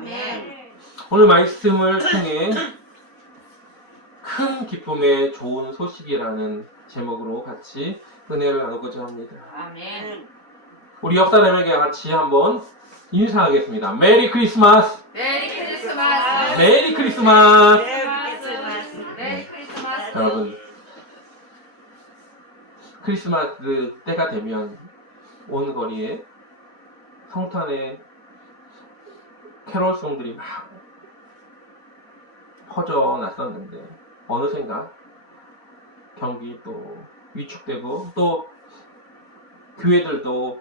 아멘. 오늘 말씀을 통해 큰 기쁨의 좋은 소식이라는 제목으로 같이 은혜를 나누고자 합니다. 아멘. 우리 역사님에게 같이 한번 인사하겠습니다. 메리 크리스마스! 메리 크리스마스. 메리 크리스마스! 메리 크리스마스. 여러분, 크리스마스 때가 되면 온 거리에 성탄의 캐롤송들이 막 퍼져났었는데 어느샌가 경기 또 위축되고 또 교회들도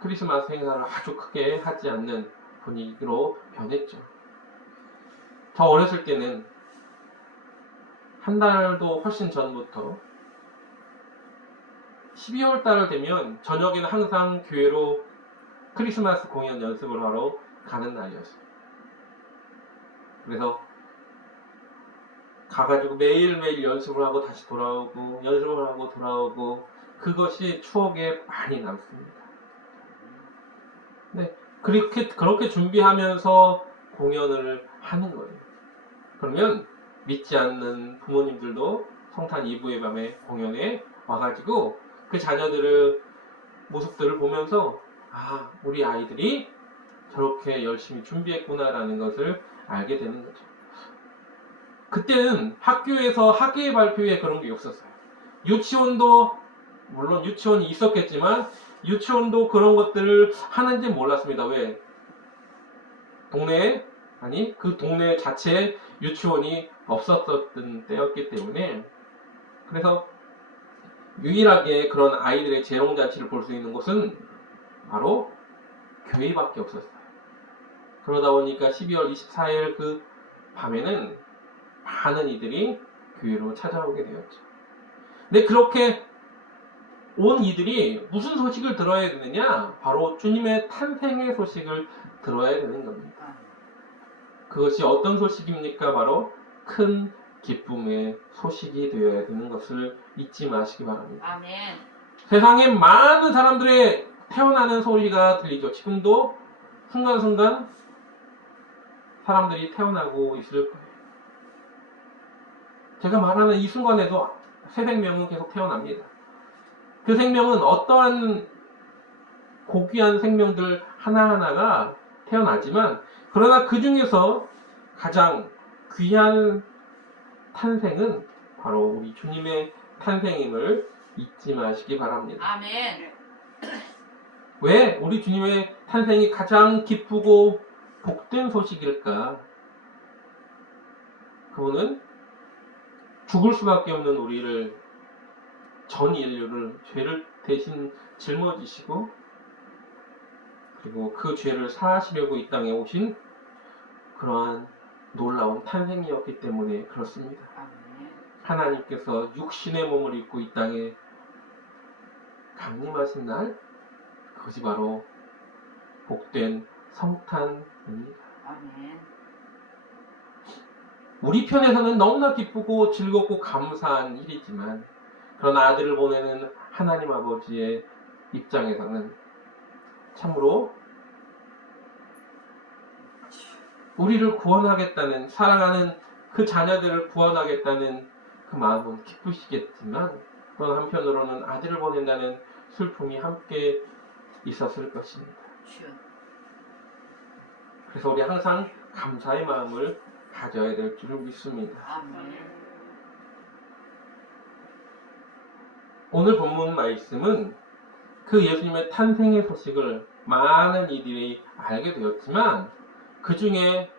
크리스마스 행사를 아주 크게 하지 않는 분위기로 변했죠. 저 어렸을 때는 한 달도 훨씬 전부터 12월 달 되면 저녁에는 항상 교회로 크리스마스 공연 연습을 하러 가는 날이었어요. 그래서 가가지고 매일매일 연습을 하고 다시 돌아오고 연습을 하고 돌아오고 그것이 추억에 많이 남습니다. 네, 그렇게 준비하면서 공연을 하는 거예요. 그러면 믿지 않는 부모님들도 성탄 이브의 밤에 공연에 와가지고 그 자녀들의 모습들을 보면서 아, 우리 아이들이 저렇게 열심히 준비했구나라는 것을 알게 되는 거죠. 그때는 학교에서 학예의 발표회 그런 게 없었어요. 유치원도 물론 유치원이 있었겠지만 유치원도 그런 것들을 하는지 몰랐습니다. 왜? 그 동네 자체에 유치원이 없었던 때였기 때문에. 그래서 유일하게 그런 아이들의 재롱잔치를 볼 수 있는 곳은 바로 교회밖에 없었어요. 그러다 보니까 12월 24일 그 밤에는 많은 이들이 교회로 찾아오게 되었죠. 근데 그렇게 온 이들이 무슨 소식을 들어야 되느냐? 바로 주님의 탄생의 소식을 들어야 되는 겁니다. 그것이 어떤 소식입니까? 바로 큰 기쁨의 소식이 되어야 되는 것을 잊지 마시기 바랍니다. 아멘. 세상에 많은 사람들의 태어나는 소리가 들리죠. 지금도 순간순간 사람들이 태어나고 있을 거예요. 제가 말하는 이 순간에도 새 생명은 계속 태어납니다. 그 생명은 어떠한 고귀한 생명들 하나하나가 태어나지만 그러나 그 중에서 가장 귀한 탄생은 바로 우리 주님의 탄생임을 잊지 마시기 바랍니다. 아멘. 왜 우리 주님의 탄생이 가장 기쁘고 복된 소식일까? 그분은 죽을 수밖에 없는 우리를, 전 인류를, 죄를 대신 짊어지시고 그리고 그 죄를 사하시려고 이 땅에 오신 그러한 놀라운 탄생이었기 때문에 그렇습니다. 아멘. 하나님께서 육신의 몸을 입고 이 땅에 강림하신 날, 그것이 바로 복된 성탄입니다. 아멘. 우리 편에서는 너무나 기쁘고 즐겁고 감사한 일이지만 그런 아들을 보내는 하나님 아버지의 입장에서는 참으로 우리를 구원하겠다는, 사랑하는 그 자녀들을 구원하겠다는 그 마음은 기쁘시겠지만 그런 한편으로는 아들을 보낸다는 슬픔이 함께 있었을 것입니다. 그래서 우리 항상 감사의 마음을 가져야 될 줄을 믿습니다. 아멘. 오늘 본문 말씀은 그 예수님의 탄생의 소식을 많은 이들이 알게 되었지만 그 중에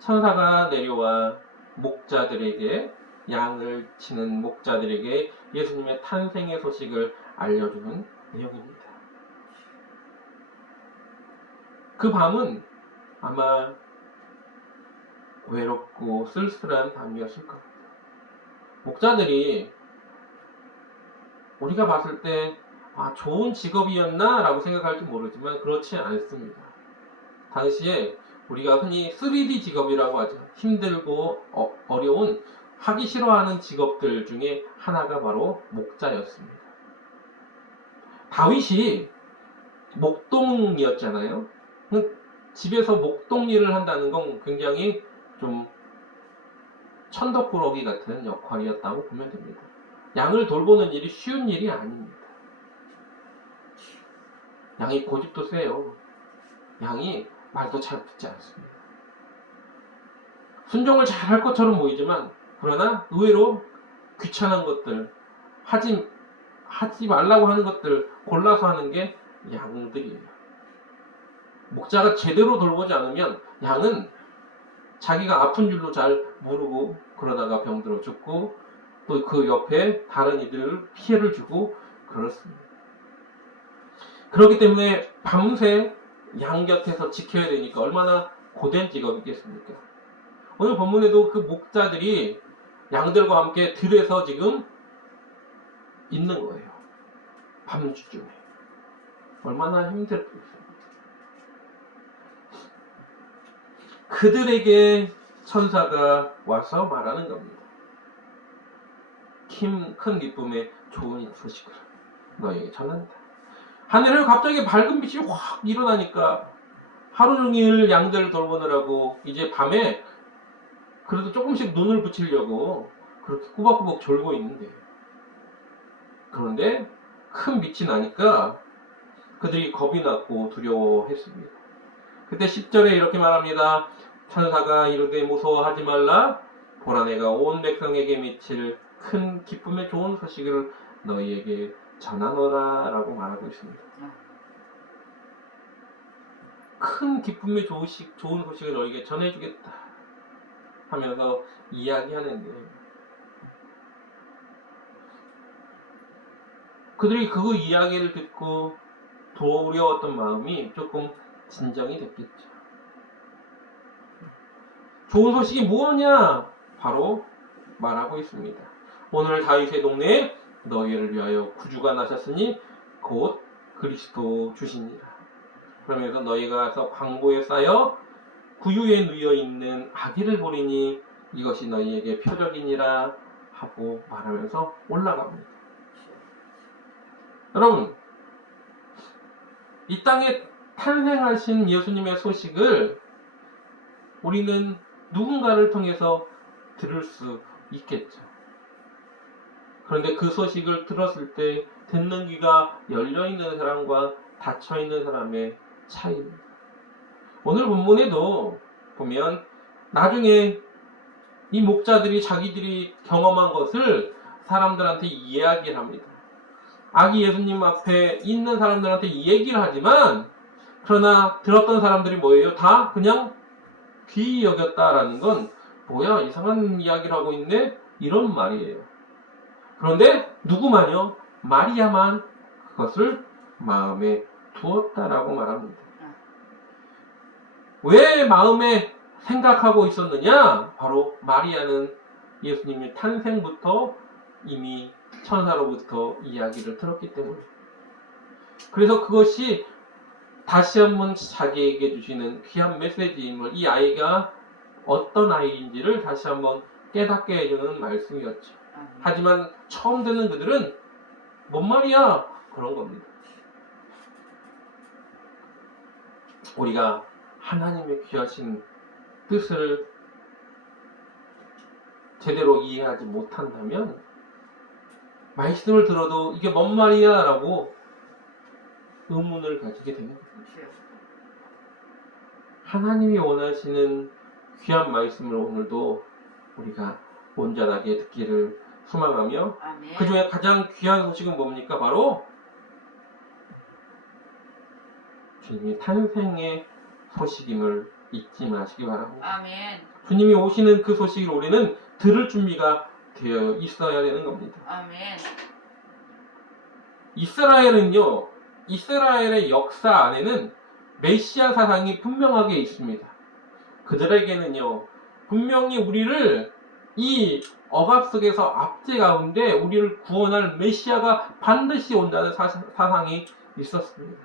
천사가 내려와 목자들에게, 양을 치는 목자들에게 예수님의 탄생의 소식을 알려주는 내용입니다. 그 밤은 아마 외롭고 쓸쓸한 밤이었을 겁니다. 목자들이 우리가 봤을 때 좋은 직업이었나? 라고 생각할지 모르지만 그렇지 않습니다. 당시에 우리가 흔히 3D 직업이라고 하죠. 힘들고 어려운, 하기 싫어하는 직업들 중에 하나가 바로 목자였습니다. 다윗이 목동이었잖아요. 집에서 목동 일을 한다는 건 굉장히 좀 천덕꾸러기 같은 역할이었다고 보면 됩니다. 양을 돌보는 일이 쉬운 일이 아닙니다. 양이 고집도 세요. 양이 말도 잘 듣지 않습니다. 순종을 잘 할 것처럼 보이지만 그러나 의외로 귀찮은 것들, 하지 말라고 하는 것들 골라서 하는 게 양들이에요. 목자가 제대로 돌보지 않으면 양은 자기가 아픈 줄도 잘 모르고 그러다가 병들어 죽고 또 그 옆에 다른 이들을 피해를 주고 그렇습니다. 그렇기 때문에 밤새 양 곁에서 지켜야 되니까 얼마나 고된 직업이겠습니까? 오늘 본문에도 그 목자들이 양들과 함께 들에서 지금 있는 거예요. 밤중에. 얼마나 힘들겠어요. 그들에게 천사가 와서 말하는 겁니다. 큰 기쁨의 좋은 소식을 너에게 전한다. 하늘에 갑자기 밝은 빛이 확 일어나니까 하루 종일 양들을 돌보느라고 이제 밤에 그래도 조금씩 눈을 붙이려고 그렇게 꾸벅꾸벅 졸고 있는데, 그런데 큰 빛이 나니까 그들이 겁이 났고 두려워했습니다. 그때 10절에 이렇게 말합니다. 천사가 이르되 무서워하지 말라. 보라 내가 온 백성에게 미칠 큰 기쁨의 좋은 소식을 너희에게 전하노라 라고 말하고 있습니다. 큰 기쁨의 좋은 소식을 너희에게 전해주겠다 하면서 이야기하는데, 그들이 그 이야기를 듣고 두려웠던 마음이 조금 진정이 됐겠죠. 좋은 소식이 무엇이냐? 바로 말하고 있습니다. 오늘 다윗의 동네에 너희를 위하여 구주가 나셨으니 곧 그리스도 주시니라. 그러면서 너희가 가서 광고에 쌓여 구유에 누여 있는 아기를 보리니 이것이 너희에게 표적이니라 하고 말하면서 올라갑니다. 여러분, 이 땅에 탄생하신 예수님의 소식을 우리는 누군가를 통해서 들을 수 있겠죠. 그런데 그 소식을 들었을 때 듣는 귀가 열려있는 사람과 닫혀있는 사람의 차이입니다. 오늘 본문에도 보면 나중에 이 목자들이 자기들이 경험한 것을 사람들한테 이야기를 합니다. 아기 예수님 앞에 있는 사람들한테 이 얘기를 하지만, 그러나 들었던 사람들이 뭐예요? 다 그냥 귀히 여겼다라는 건 뭐야 이상한 이야기를 하고 있네? 이런 말이에요. 그런데 누구만요? 마리아만 그것을 마음에 두었다라고 말합니다. 왜 마음에 생각하고 있었느냐? 바로 마리아는 예수님의 탄생부터 이미 천사로부터 이야기를 들었기 때문에. 그래서 그것이 다시 한번 자기에게 주시는 귀한 메시지임을, 이 아이가 어떤 아이인지를 다시 한번 깨닫게 해주는 말씀이었죠. 하지만 처음 듣는 그들은 뭔 말이야? 그런 겁니다. 우리가 하나님의 귀하신 뜻을 제대로 이해하지 못한다면 말씀을 들어도 이게 뭔 말이야? 라고 의문을 가지게 되는 겁니다. 하나님이 원하시는 귀한 말씀을 오늘도 우리가 온전하게 듣기를 소망하며, 그 중에 가장 귀한 소식은 뭡니까? 바로 주님의 탄생의 소식임을 잊지 마시기 바랍니다. 아멘. 주님이 오시는 그 소식을 우리는 들을 준비가 되어 있어야 되는 겁니다. 아멘. 이스라엘의 역사 안에는 메시아 사상이 분명하게 있습니다. 그들에게는요, 분명히 우리를 이 억압 속에서 압제 가운데 우리를 구원할 메시아가 반드시 온다는 사상이 있었습니다.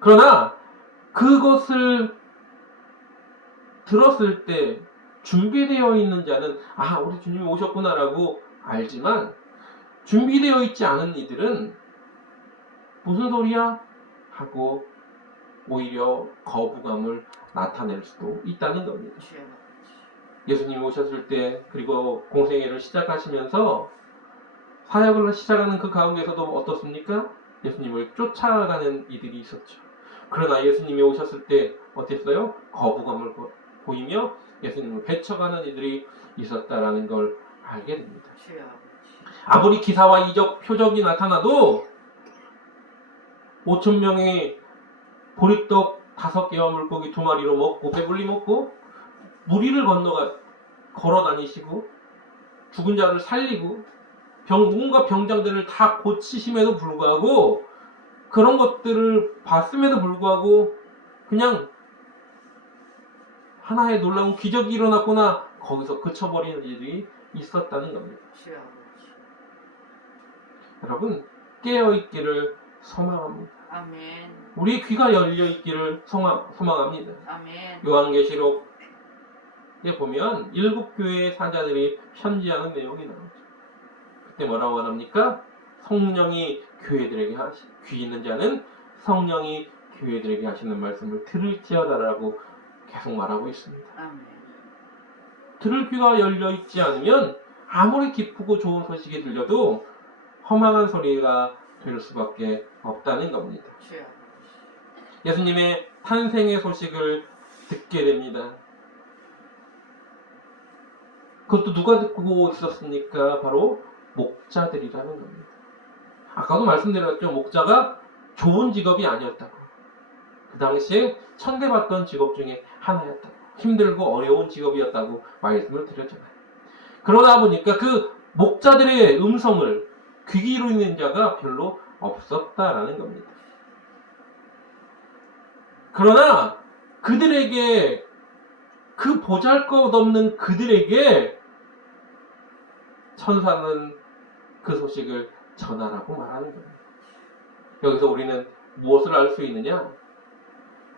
그러나 그것을 들었을 때 준비되어 있는 자는 우리 주님이 오셨구나라고 알지만, 준비되어 있지 않은 이들은 무슨 소리야? 하고 오히려 거부감을 나타낼 수도 있다는 겁니다. 주여. 예수님이 오셨을 때 그리고 공생애를 시작하시면서 사역을 시작하는 그 가운데서도 어떻습니까? 예수님을 쫓아가는 이들이 있었죠. 그러나 예수님이 오셨을 때 어땠어요? 거부감을 보이며 예수님을 배척하는 이들이 있었다라는 걸 알게 됩니다. 주여. 아무리 기사와 이적 표적이 나타나도 5,000명이 보리떡 5개와 물고기 2마리로 먹고 배불리 먹고 무리를 걸어 다니시고 죽은 자를 살리고 온갖 병장들을 다 고치심에도 불구하고 그런 것들을 봤음에도 불구하고 그냥 하나의 놀라운 기적이 일어났구나 거기서 그쳐버리는 일이 있었다는 겁니다. 주여. 여러분 깨어있기를 소망합니다. 아멘. 우리 귀가 열려있기를 소망합니다. 아멘. 요한계시록에 보면 7교회의 사자들이 편지하는 내용이 나오죠. 그때 뭐라고 말합니까? 성령이 교회들에게 귀 있는 자는 성령이 교회들에게 하시는 말씀을 들을지어다라고 계속 말하고 있습니다. 아멘. 들을 귀가 열려있지 않으면 아무리 기쁘고 좋은 소식이 들려도 허망한 소리가 될 수밖에 없다는 겁니다. 주여. 예수님의 탄생의 소식을 듣게 됩니다. 그것도 누가 듣고 있었습니까? 바로 목자들이라는 겁니다. 아까도 말씀드렸죠. 목자가 좋은 직업이 아니었다고. 그 당시에 천대받던 직업 중에 하나였다고. 힘들고 어려운 직업이었다고 말씀을 드렸잖아요. 그러다 보니까 그 목자들의 음성을 귀 기울이는 자가 별로 없었다라는 겁니다. 그러나 그들에게 그 보잘것없는 그들에게 천사는 그 소식을 전하라고 말하는 겁니다. 여기서 우리는 무엇을 알 수 있느냐?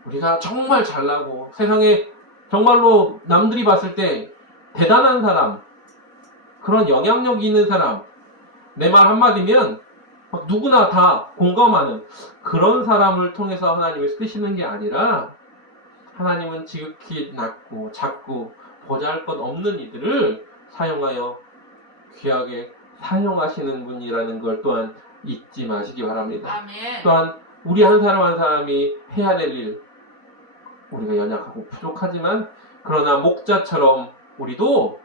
우리가 정말 잘나고 세상에 정말로 남들이 봤을 때 대단한 사람, 그런 영향력 있는 사람, 내 말 한마디면 누구나 다 공감하는 그런 사람을 통해서 하나님이 쓰시는 게 아니라 하나님은 지극히 낮고 작고 보잘것없는 이들을 사용하여 귀하게 사용하시는 분이라는 걸 또한 잊지 마시기 바랍니다. 아멘. 또한 우리 한 사람 한 사람이 해야 될 일, 우리가 연약하고 부족하지만 그러나 목자처럼 우리도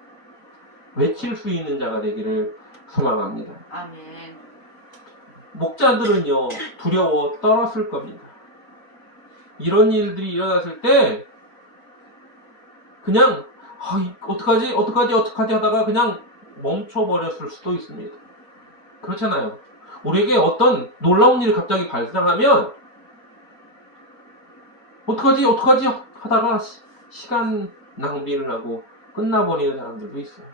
외칠 수 있는 자가 되기를 소망합니다. 아멘. 목자들은요 두려워 떨었을 겁니다. 이런 일들이 일어났을 때 그냥 어떡하지 하다가 그냥 멈춰버렸을 수도 있습니다. 그렇잖아요. 우리에게 어떤 놀라운 일이 갑자기 발생하면 어떡하지 하다가 시간 낭비를 하고 끝나버리는 사람들도 있어요.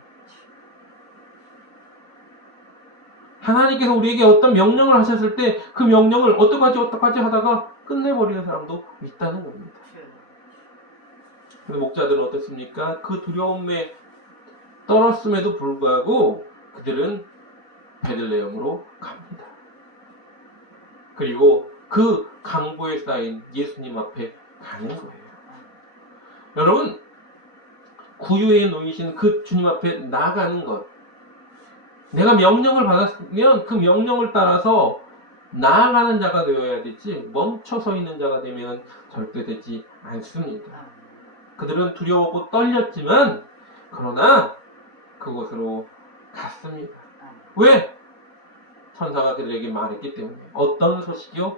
하나님께서 우리에게 어떤 명령을 하셨을 때 그 명령을 어떡하지 하다가 끝내버리는 사람도 있다는 겁니다. 근데 목자들은 어떻습니까? 그 두려움에 떨었음에도 불구하고 그들은 베들레헴으로 갑니다. 그리고 그 강보에 쌓인 예수님 앞에 가는 거예요. 여러분, 구유에 놓이신 그 주님 앞에 나아가는 것, 내가 명령을 받았으면 그 명령을 따라서 나아가는 자가 되어야 되지 멈춰서 있는 자가 되면 절대 되지 않습니다. 그들은 두려워하고 떨렸지만 그러나 그곳으로 갔습니다. 왜? 천사가 그들에게 말했기 때문에. 어떤 소식이요?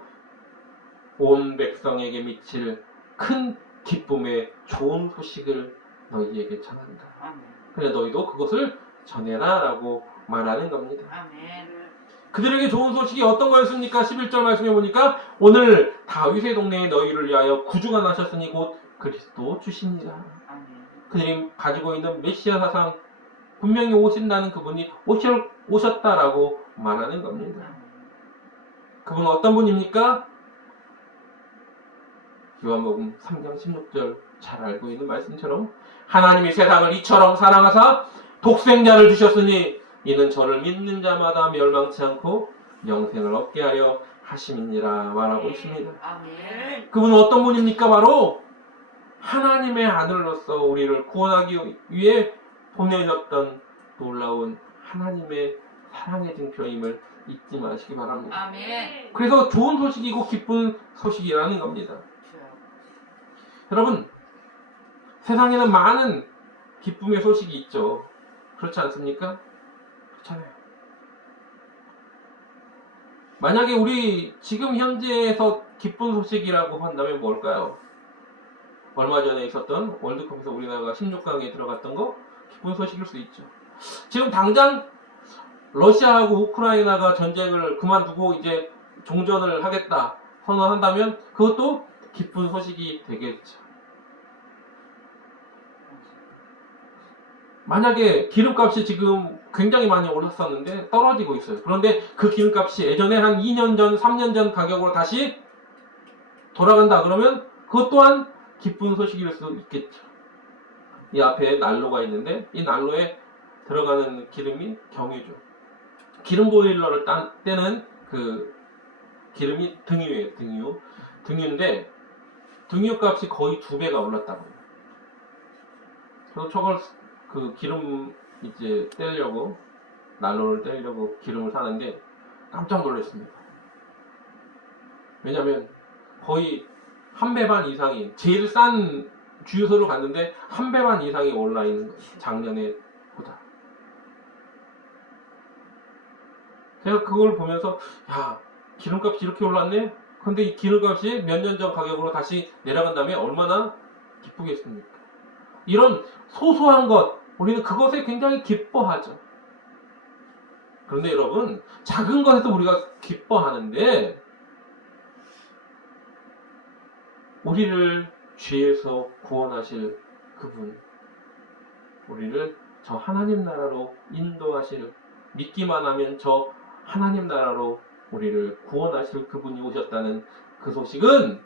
온 백성에게 미칠 큰 기쁨의 좋은 소식을 너희에게 전한다. 그래 너희도 그것을 전해라 라고 말하는 겁니다. 아멘. 그들에게 좋은 소식이 어떤 거였습니까? 11절 말씀해 보니까 오늘 다윗의 동네에 너희를 위하여 구주가 나셨으니 곧 그리스도 주시니라. 아멘. 그들이 가지고 있는 메시아 사상 분명히 오신다는 그분이 오셨다라고 말하는 겁니다. 그분은 어떤 분입니까? 요한복음 3장 16절 잘 알고 있는 말씀처럼 하나님이 세상을 이처럼 사랑하사 독생자를 주셨으니 이는 저를 믿는 자마다 멸망치 않고 영생을 얻게 하려 하심이니라 말하고 있습니다. 아멘. 그분은 어떤 분입니까? 바로 하나님의 아들로서 우리를 구원하기 위해 보내셨던 놀라운 하나님의 사랑의 증표임을 잊지 마시기 바랍니다. 아멘. 그래서 좋은 소식이고 기쁜 소식이라는 겁니다. 주여. 여러분, 세상에는 많은 기쁨의 소식이 있죠. 그렇지 않습니까? 그렇잖아요. 만약에 우리 지금 현재에서 기쁜 소식이라고 한다면 뭘까요? 얼마 전에 있었던 월드컵에서 우리나라가 16강에 들어갔던 거 기쁜 소식일 수 있죠. 지금 당장 러시아하고 우크라이나가 전쟁을 그만두고 이제 종전을 하겠다 선언한다면 그것도 기쁜 소식이 되겠죠. 만약에 기름값이 지금 굉장히 많이 올랐었는데 떨어지고 있어요. 그런데 그 기름값이 예전에 한 2년 전, 3년 전 가격으로 다시 돌아간다 그러면 그것 또한 기쁜 소식일 수 있겠죠. 이 앞에 난로가 있는데 이 난로에 들어가는 기름이 경유죠. 기름 보일러를 떼는 그 기름이 등유예요. 등유인데 등유 값이 거의 2배가 올랐다고 해요. 그래서 저걸 그 기름 이제 떼려고 난로를 떼려고 기름을 사는데 깜짝 놀랐습니다. 왜냐면 거의 1배 반 이상이 제일 싼 주유소로 갔는데 1배 반 이상이 올라 있는 거예요. 작년에 보다. 제가 그걸 보면서 야 기름값이 이렇게 올랐네? 근데 이 기름값이 몇 년 전 가격으로 다시 내려간다면 얼마나 기쁘겠습니까? 이런 소소한 것 우리는 그것에 굉장히 기뻐하죠. 그런데 여러분 작은 것에서 우리가 기뻐하는데 우리를 죄에서 구원하실 그분, 우리를 저 하나님 나라로 인도하실, 믿기만 하면 저 하나님 나라로 우리를 구원하실 그분이 오셨다는 그 소식은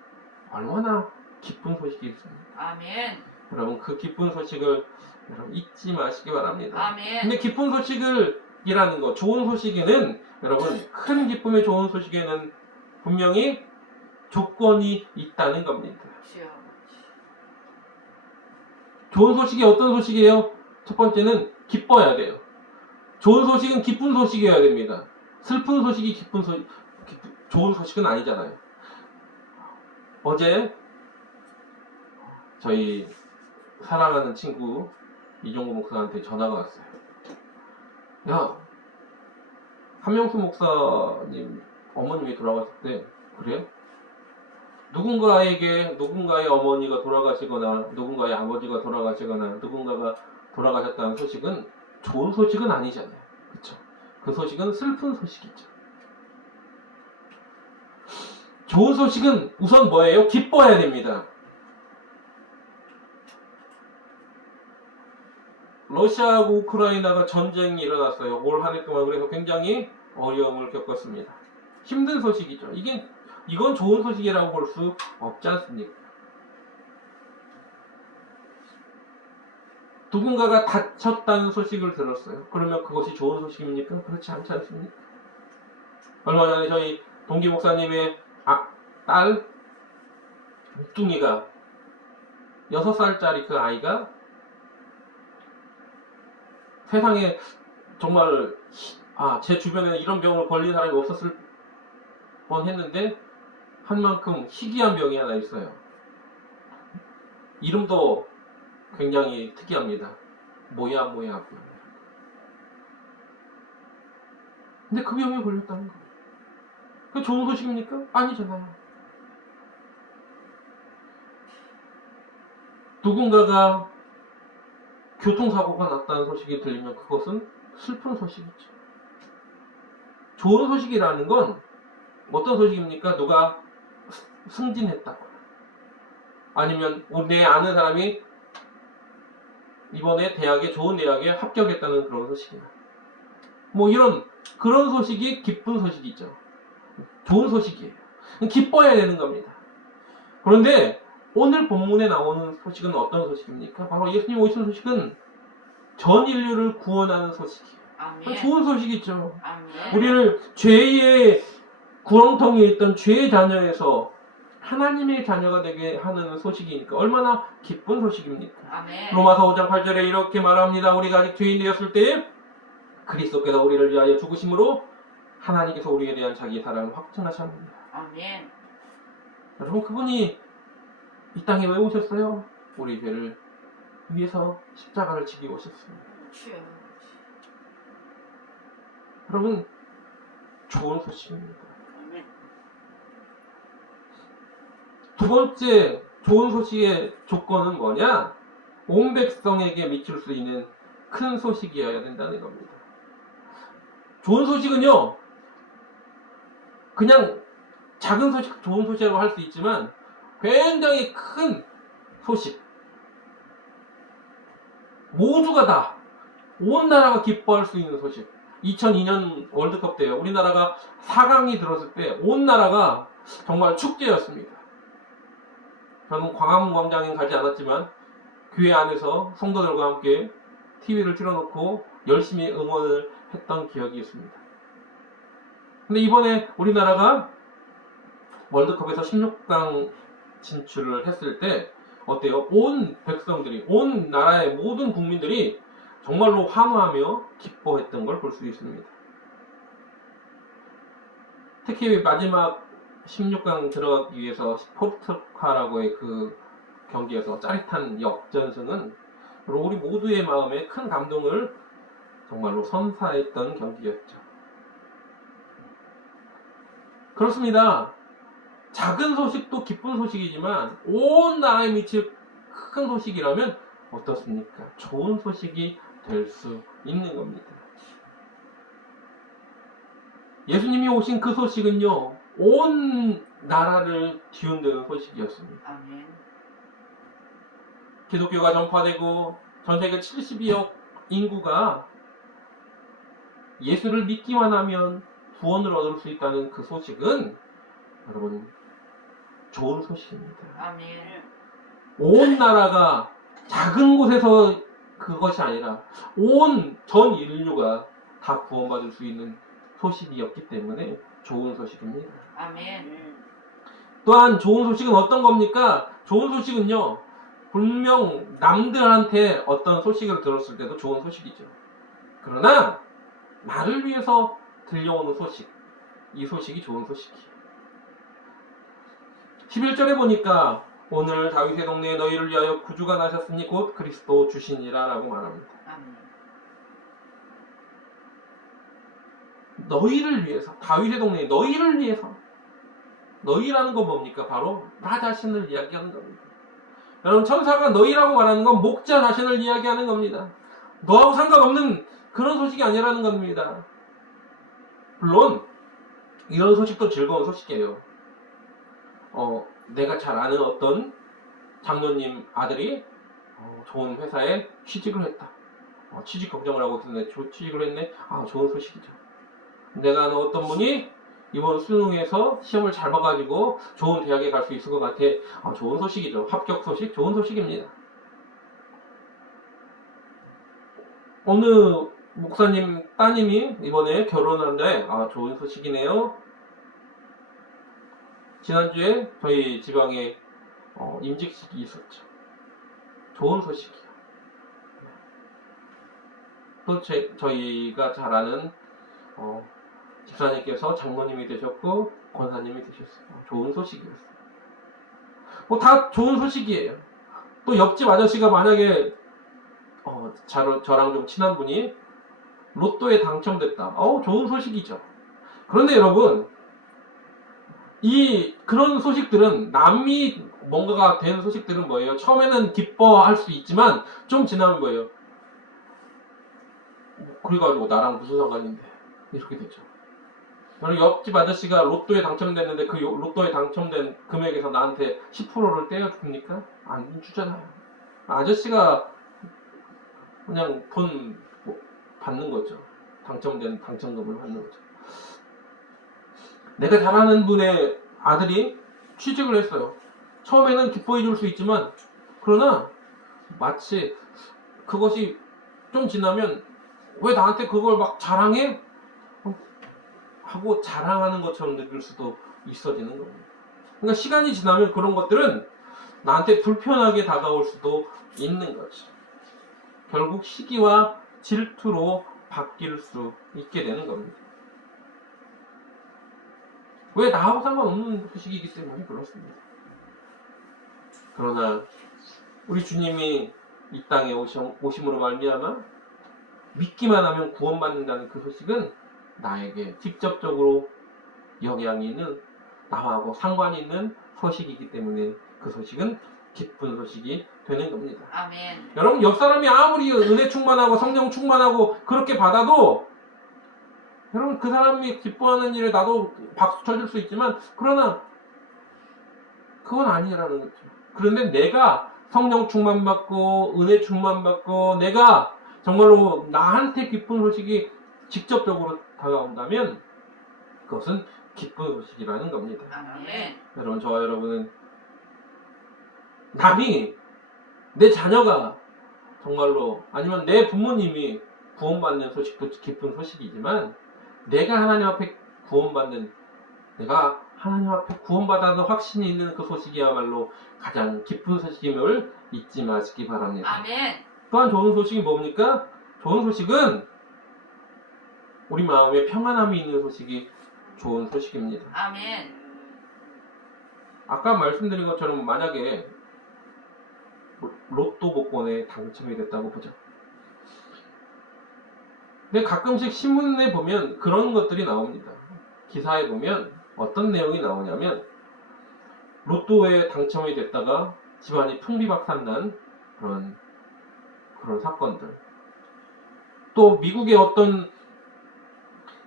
얼마나 기쁜 소식이겠습니까? 아멘. 여러분 그 기쁜 소식을 여러분 잊지 마시기 바랍니다. 아멘. 근데 기쁜 소식이라는 거, 좋은 소식에는 여러분 큰 기쁨의 좋은 소식에는 분명히 조건이 있다는 겁니다. 주여. 좋은 소식이 어떤 소식이에요? 첫 번째는 기뻐야 돼요. 좋은 소식은 기쁜 소식이어야 됩니다. 슬픈 소식이 좋은 소식은 아니잖아요. 어제 저희 사랑하는 친구 이종구 목사한테 전화가 왔어요. 야, 한명수 목사님 어머님이 돌아가셨을 때 그래? 누군가의 어머니가 돌아가시거나 누군가의 아버지가 돌아가시거나 누군가가 돌아가셨다는 소식은 좋은 소식은 아니잖아요. 그쵸? 그 소식은 슬픈 소식이죠. 좋은 소식은 우선 뭐예요? 기뻐야 됩니다. 러시아하고 우크라이나가 전쟁이 일어났어요. 올 한 해 동안. 그래서 굉장히 어려움을 겪었습니다. 힘든 소식이죠. 이건 좋은 소식이라고 볼 수 없지 않습니까? 누군가가 다쳤다는 소식을 들었어요. 그러면 그것이 좋은 소식입니까? 그렇지 않지 않습니까? 얼마 전에 저희 동기 목사님의 딸 묵둥이가 6살짜리 그 아이가 세상에 정말 제 주변에 이런 병을 걸린 사람이 없었을 뻔했는데 한 만큼 희귀한 병이 하나 있어요. 이름도 굉장히 특이합니다. 뭐야 병. 근데 그 병에 걸렸다는 거예요. 그게 좋은 소식입니까? 아니잖아요. 누군가가 교통사고가 났다는 소식이 들리면 그것은 슬픈 소식이죠. 좋은 소식이라는 건 어떤 소식입니까? 누가 승진했다거나 아니면 내 아는 사람이 이번에 좋은 대학에 합격했다는 그런 소식이나 뭐 그런 소식이 기쁜 소식이죠. 좋은 소식이에요. 기뻐야 되는 겁니다. 그런데 오늘 본문에 나오는 소식은 어떤 소식입니까? 바로 예수님 오신 소식은 전 인류를 구원하는 소식이에요. 아멘. 좋은 소식이죠. 아멘. 우리를 죄의 구렁텅이에 있던 죄의 자녀에서 하나님의 자녀가 되게 하는 소식이니까 얼마나 기쁜 소식입니까? 아멘. 로마서 5장 8절에 이렇게 말합니다. 우리가 아직 죄인되었을 때에 그리스도께서 우리를 위하여 죽으심으로 하나님께서 우리에 대한 자기의 사랑을 확증하셨습니다. 아멘. 여러분, 그분이 이 땅에 왜 오셨어요? 우리 죄를 위해서 십자가를 지기고 오셨습니다. 주여. 여러분, 좋은 소식입니다. 아멘. 두 번째 좋은 소식의 조건은 뭐냐? 온 백성에게 미칠 수 있는 큰 소식이어야 된다는 겁니다. 좋은 소식은요, 그냥 작은 소식, 좋은 소식이라고 할 수 있지만 굉장히 큰 소식. 모두가 다, 온 나라가 기뻐할 수 있는 소식. 2002년 월드컵 때요. 우리나라가 4강이 들었을 때 온 나라가 정말 축제였습니다. 저는 광화문 광장에 가지 않았지만 교회 안에서 성도들과 함께 TV를 틀어놓고 열심히 응원을 했던 기억이 있습니다. 근데 이번에 우리나라가 월드컵에서 16강 진출을 했을 때 어때요? 온 백성들이, 온 나라의 모든 국민들이 정말로 환호하며 기뻐했던 걸 볼 수 있습니다. 특히 마지막 16강 들어가기 위해서 포르투갈하고의 그 경기에서 짜릿한 역전승은 우리 모두의 마음에 큰 감동을 정말로 선사했던 경기였죠. 그렇습니다. 작은 소식도 기쁜 소식이지만 온 나라에 미칠 큰 소식이라면 어떻습니까? 좋은 소식이 될 수 있는 겁니다. 예수님이 오신 그 소식은요, 온 나라를 뒤흔드는 소식이었습니다. 아멘. 기독교가 전파되고 전 세계 72억 인구가 예수를 믿기만 하면 구원을 얻을 수 있다는 그 소식은 여러분 좋은 소식입니다. 아멘. 온 나라가 작은 곳에서 그것이 아니라 온 전 인류가 다 구원받을 수 있는 소식이었기 때문에 좋은 소식입니다. 아멘. 또한 좋은 소식은 어떤 겁니까? 좋은 소식은요, 분명 남들한테 어떤 소식을 들었을 때도 좋은 소식이죠. 그러나 나를 위해서 들려오는 소식, 이 소식이 좋은 소식이에요. 11절에 보니까 오늘 다윗의 동네에 너희를 위하여 구주가 나셨으니 곧 그리스도 주시니라 라고 말합니다. 아멘. 너희를 위해서, 다윗의 동네에 너희를 위해서. 너희라는 건 뭡니까? 바로 나 자신을 이야기하는 겁니다. 여러분, 천사가 너희라고 말하는 건 목자 자신을 이야기하는 겁니다. 너하고 상관없는 그런 소식이 아니라는 겁니다. 물론 이런 소식도 즐거운 소식이에요. 내가 잘 아는 어떤 장로님 아들이 좋은 회사에 취직을 했다. 취직 걱정을 하고 있었는데 취직을 했네. 좋은 소식이죠. 내가 아는 어떤 분이 이번 수능에서 시험을 잘 봐가지고 좋은 대학에 갈 수 있을 것 같아. 좋은 소식이죠. 합격 소식, 좋은 소식입니다. 어느 목사님 따님이 이번에 결혼하는데 좋은 소식이네요. 지난주에 저희 지방에 임직식이 있었죠. 좋은 소식이요. 또 저희가 잘 아는 집사님께서 장모님이 되셨고 권사님이 되셨어요. 좋은 소식이었어요. 다 좋은 소식이에요. 또 옆집 아저씨가 만약에 저랑 좀 친한 분이 로또에 당첨됐다. 좋은 소식이죠. 그런데 여러분, 그런 소식들은, 남이 뭔가가 된 소식들은 뭐예요? 처음에는 기뻐할 수 있지만 좀 지나면 뭐예요? 그래가지고 나랑 무슨 상관인데, 이렇게 되죠. 저는 옆집 아저씨가 로또에 당첨됐는데 그 로또에 당첨된 금액에서 나한테 10%를 떼어줍니까? 안 주잖아요. 아저씨가 그냥 돈 받는 거죠. 당첨된 당첨금을 받는 거죠. 내가 잘 아는 분의 아들이 취직을 했어요. 처음에는 기뻐해 줄 수 있지만, 그러나 마치 그것이 좀 지나면 왜 나한테 그걸 막 자랑해? 하고 자랑하는 것처럼 느낄 수도 있어지는 겁니다. 그러니까 시간이 지나면 그런 것들은 나한테 불편하게 다가올 수도 있는 거죠. 결국 시기와 질투로 바뀔 수 있게 되는 겁니다. 왜 나하고 상관없는 소식이기 때문에 그렇습니다. 그러나 우리 주님이 이 땅에 오심으로 말미암아 믿기만 하면 구원받는다는 그 소식은 나에게 직접적으로 영향이 있는, 나하고 상관이 있는 소식이기 때문에 그 소식은 기쁜 소식이 되는 겁니다. 아멘. 여러분, 옆 사람이 아무리 은혜 충만하고 성령 충만하고 그렇게 받아도 여러분 그 사람이 기뻐하는 일에 나도 박수 쳐줄 수 있지만 그러나 그건 아니라는 거죠. 그런데 내가 성령 충만 받고 은혜 충만 받고 내가 정말로 나한테 기쁜 소식이 직접적으로 다가온다면 그것은 기쁜 소식이라는 겁니다. 아멘. 여러분, 저와 여러분은 남이, 내 자녀가 정말로, 아니면 내 부모님이 구원받는 소식도 기쁜 소식이지만 내가 하나님 앞에 구원받는, 내가 하나님 앞에 구원받아서 확신이 있는 그 소식이야말로 가장 기쁜 소식임을 잊지 마시기 바랍니다. 아멘. 또한 좋은 소식이 뭡니까? 좋은 소식은 우리 마음에 평안함이 있는 소식이 좋은 소식입니다. 아멘. 아까 말씀드린 것처럼 만약에 로또 복권에 당첨이 됐다고 보죠. 근데 가끔씩 신문에 보면 그런 것들이 나옵니다. 기사에 보면 어떤 내용이 나오냐면 로또에 당첨이 됐다가 집안이 풍비박산난 그런 사건들. 또 미국의 어떤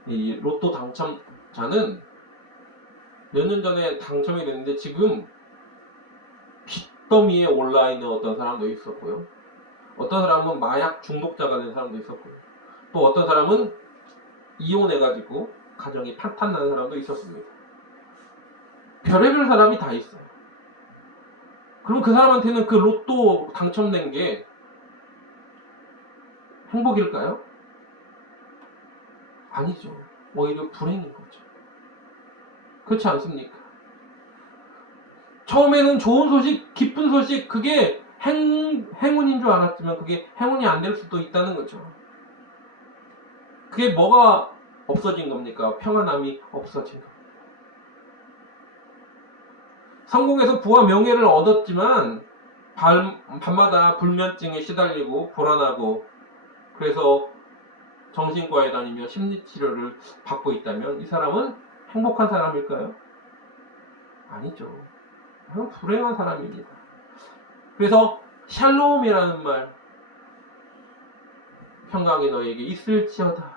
이 로또 당첨자는 몇 년 전에 당첨이 됐는데 지금 빚더미에 올라 있는 어떤 사람도 있었고요. 어떤 사람은 마약 중독자가 된 사람도 있었고요. 또 어떤 사람은 이혼해가지고 가정이 파탄나는 사람도 있었습니다. 별의별 사람이 다 있어요. 그럼 그 사람한테는 그 로또 당첨된 게 행복일까요? 아니죠. 오히려 불행인 거죠. 그렇지 않습니까? 처음에는 좋은 소식, 기쁜 소식, 그게 행운인 줄 알았지만 그게 행운이 안 될 수도 있다는 거죠. 그게 뭐가 없어진 겁니까? 평안함이 없어진 겁니다. 성공해서 부와 명예를 얻었지만 밤마다 불면증에 시달리고 불안하고 그래서 정신과에 다니며 심리치료를 받고 있다면 이 사람은 행복한 사람일까요? 아니죠. 불행한 사람입니다. 그래서 샬롬이라는 말, 평강이 너에게 있을지어다.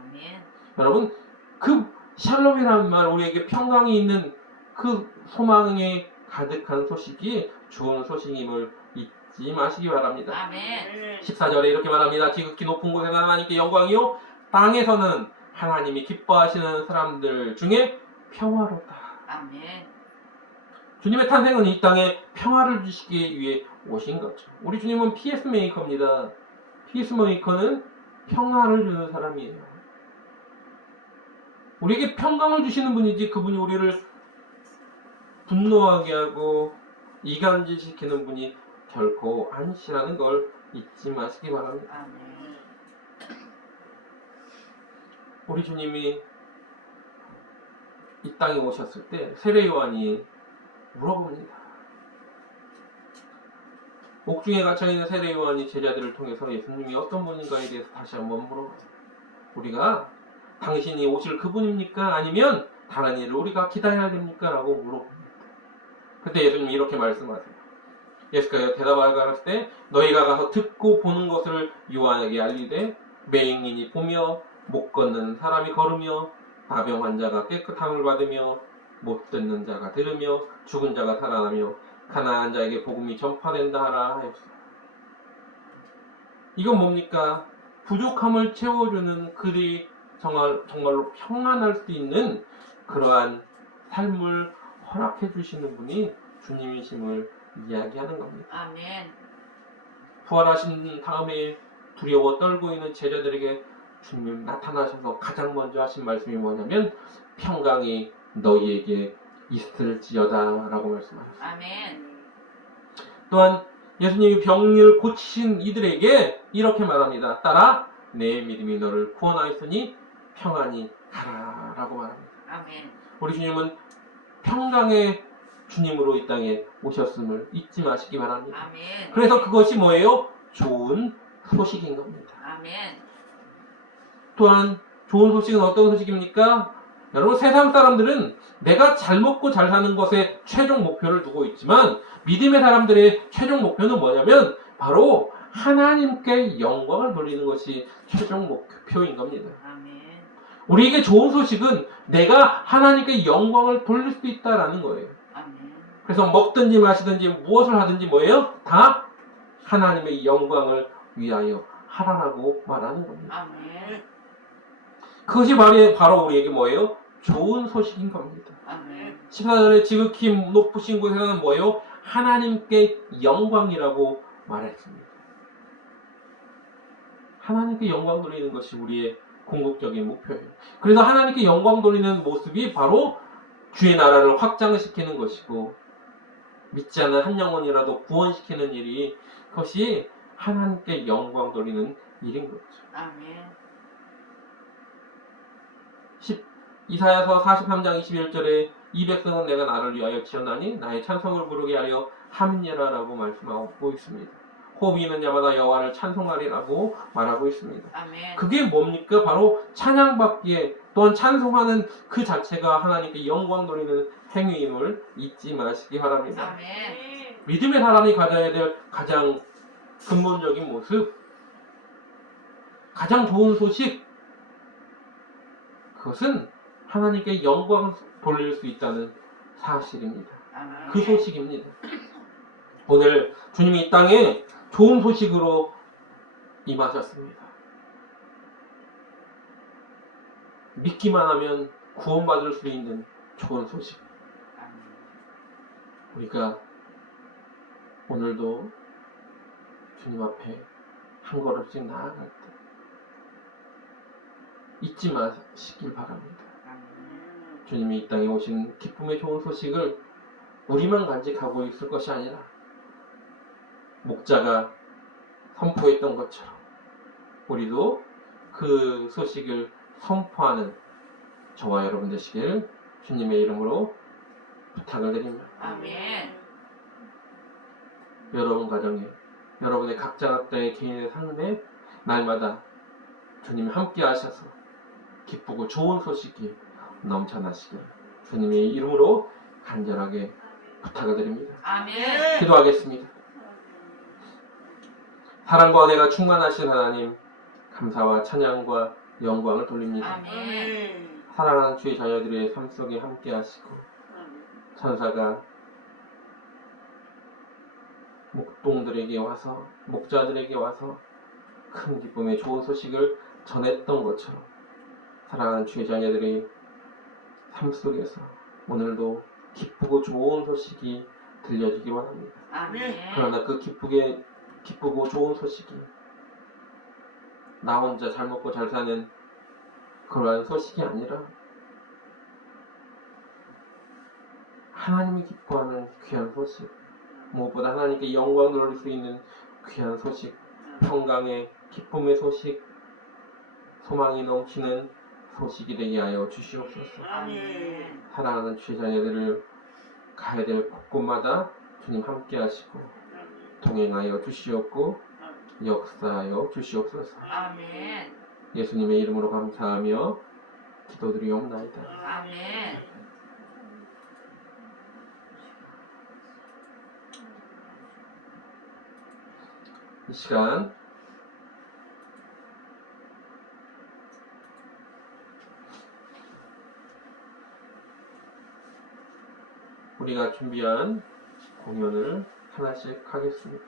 아멘. 여러분, 그 샬롬이라는 말, 우리에게 평강이 있는 그 소망에 가득한 소식이 좋은 소식임을 잊지 마시기 바랍니다. 아멘. 14절에 이렇게 말합니다. 지극히 높은 곳에는 하나님께 영광이요 땅에서는 하나님이 기뻐하시는 사람들 중에 평화롭다. 아멘. 주님의 탄생은 이 땅에 평화를 주시기 위해 오신 거죠. 우리 주님은 피스메이커입니다. 피스메이커는 평화를 주는 사람이에요. 우리에게 평강을 주시는 분이지 그분이 우리를 분노하게 하고 이간질시키는 분이 결코 아니시라는 걸 잊지 마시기 바랍니다. 아멘. 우리 주님이 이 땅에 오셨을 때 세례 요한이 물어봅니다. 옥중에 갇혀있는 세례 요한이 제자들을 통해서 예수님이 어떤 분인가에 대해서 다시 한번 물어봐요. 우리가 당신이 오실 그분입니까? 아니면 다른 일을 우리가 기다려야 됩니까? 라고 물어봅니다. 그때 예수님이 이렇게 말씀하세요. 예수께서 대답하여 가라사대 때 너희가 가서 듣고 보는 것을 요한에게 알리되 맹인이 보며 못 걷는 사람이 걸으며 나병 환자가 깨끗함을 받으며 못 듣는 자가 들으며 죽은 자가 살아나며 가난한 자에게 복음이 전파된다 하라 하였어요. 이건 뭡니까? 부족함을 채워주는 그들이 정말로 평안할 수 있는 그러한 삶을 허락해 주시는 분이 주님이심을 이야기하는 겁니다. 아멘. 부활하신 다음에 두려워 떨고 있는 제자들에게 주님 나타나셔서 가장 먼저 하신 말씀이 뭐냐면 평강이 너희에게 있을지어다 라고 말씀하셨어요. 아멘. 또한 예수님이 병을 고치신 이들에게 이렇게 말합니다. 따라 내 믿음이 너를 구원하였으니 평안히 가라 라고 말합니다. 아멘. 우리 주님은 평강의 주님으로 이 땅에 오셨음을 잊지 마시기 바랍니다. 아멘. 그래서 그것이 뭐예요? 좋은 소식인 겁니다. 아멘. 또한 좋은 소식은 어떤 소식입니까? 여러분, 세상 사람들은 내가 잘 먹고 잘 사는 것에 최종 목표를 두고 있지만 믿음의 사람들의 최종 목표는 뭐냐면 바로 하나님께 영광을 돌리는 것이 최종 목표인 겁니다. 아멘. 우리에게 좋은 소식은 내가 하나님께 영광을 돌릴 수 있다라는 거예요. 아멘. 그래서 먹든지 마시든지 무엇을 하든지 뭐예요? 다 하나님의 영광을 위하여 하라라고 말하는 겁니다. 아멘. 그것이 바로 우리에게 뭐예요? 좋은 소식인 겁니다. 아멘. 14절에 지극히 높으신 곳에서는 뭐예요? 하나님께 영광이라고 말했습니다. 하나님께 영광 돌리는 것이 우리의 궁극적인 목표예요. 그래서 하나님께 영광 돌리는 모습이 바로 주의 나라를 확장시키는 것이고 믿지 않는 한 영혼이라도 구원시키는 일이 그것이 하나님께 영광 돌리는 일인 거죠. 아멘. 이사야서 43장 21절에 이 백성은 내가 나를 위하여 지었나니 나의 찬송을 부르게 하려 함이라라고 말씀하고 있습니다. 호흡이 있는 자마다 여호와를 찬송하리라고 말하고 있습니다. 아멘. 그게 뭡니까? 바로 찬양받기에 또한 찬송하는 그 자체가 하나님께 영광 돌리는 행위임을 잊지 마시기 바랍니다. 아멘. 믿음의 사람이 가져야 될 가장 근본적인 모습, 가장 좋은 소식, 그것은 하나님께 영광 돌릴 수 있다는 사실입니다. 아멘. 그 소식입니다. 오늘 주님이 이 땅에 좋은 소식으로 임하셨습니다. 믿기만 하면 구원받을 수 있는 좋은 소식. 아멘. 우리가 오늘도 주님 앞에 한 걸음씩 나아갈 때 잊지 마시길 바랍니다. 아멘. 주님이 이 땅에 오신 기쁨의 좋은 소식을 우리만 간직하고 있을 것이 아니라 목자가 선포했던 것처럼 우리도 그 소식을 선포하는 저와 여러분 되시길 주님의 이름으로 부탁을 드립니다. 아멘. 여러분 가정에, 여러분의 각자의 개인의 삶에 날마다 주님이 함께 하셔서 기쁘고 좋은 소식이 넘쳐나시길 주님의 이름으로 간절하게 부탁을 드립니다. 아멘. 기도하겠습니다. 사랑과 은혜가 충만하신 하나님, 감사와 찬양과 영광을 돌립니다. 아멘. 사랑하는 주의 자녀들의 삶 속에 함께 하시고 천사가 목동들에게 와서 목자들에게 와서 큰 기쁨의 좋은 소식을 전했던 것처럼 사랑하는 주의 자녀들의 삶 속에서 오늘도 기쁘고 좋은 소식이 들려주기 원합니다. 아멘. 그러나 그 기쁘고 좋은 소식이 나 혼자 잘 먹고 잘 사는 그러한 소식이 아니라 하나님이 기뻐하는 귀한 소식, 무엇보다 하나님께 영광 돌릴 수 있는 귀한 소식, 평강의 기쁨의 소식, 소망이 넘치는 소식이 되게 하여 주시옵소서. 아멘. 사랑하는 주의 자녀들을 가야 될 곳곳마다 주님 함께 하시고 동행하여 주시옵고 역사하여 주시옵소서. 아멘. 예수님의 이름으로 감사하며 기도드리옵나이다. 아멘. 이 시간 우리가 준비한 공연을 하나씩 하겠습니다.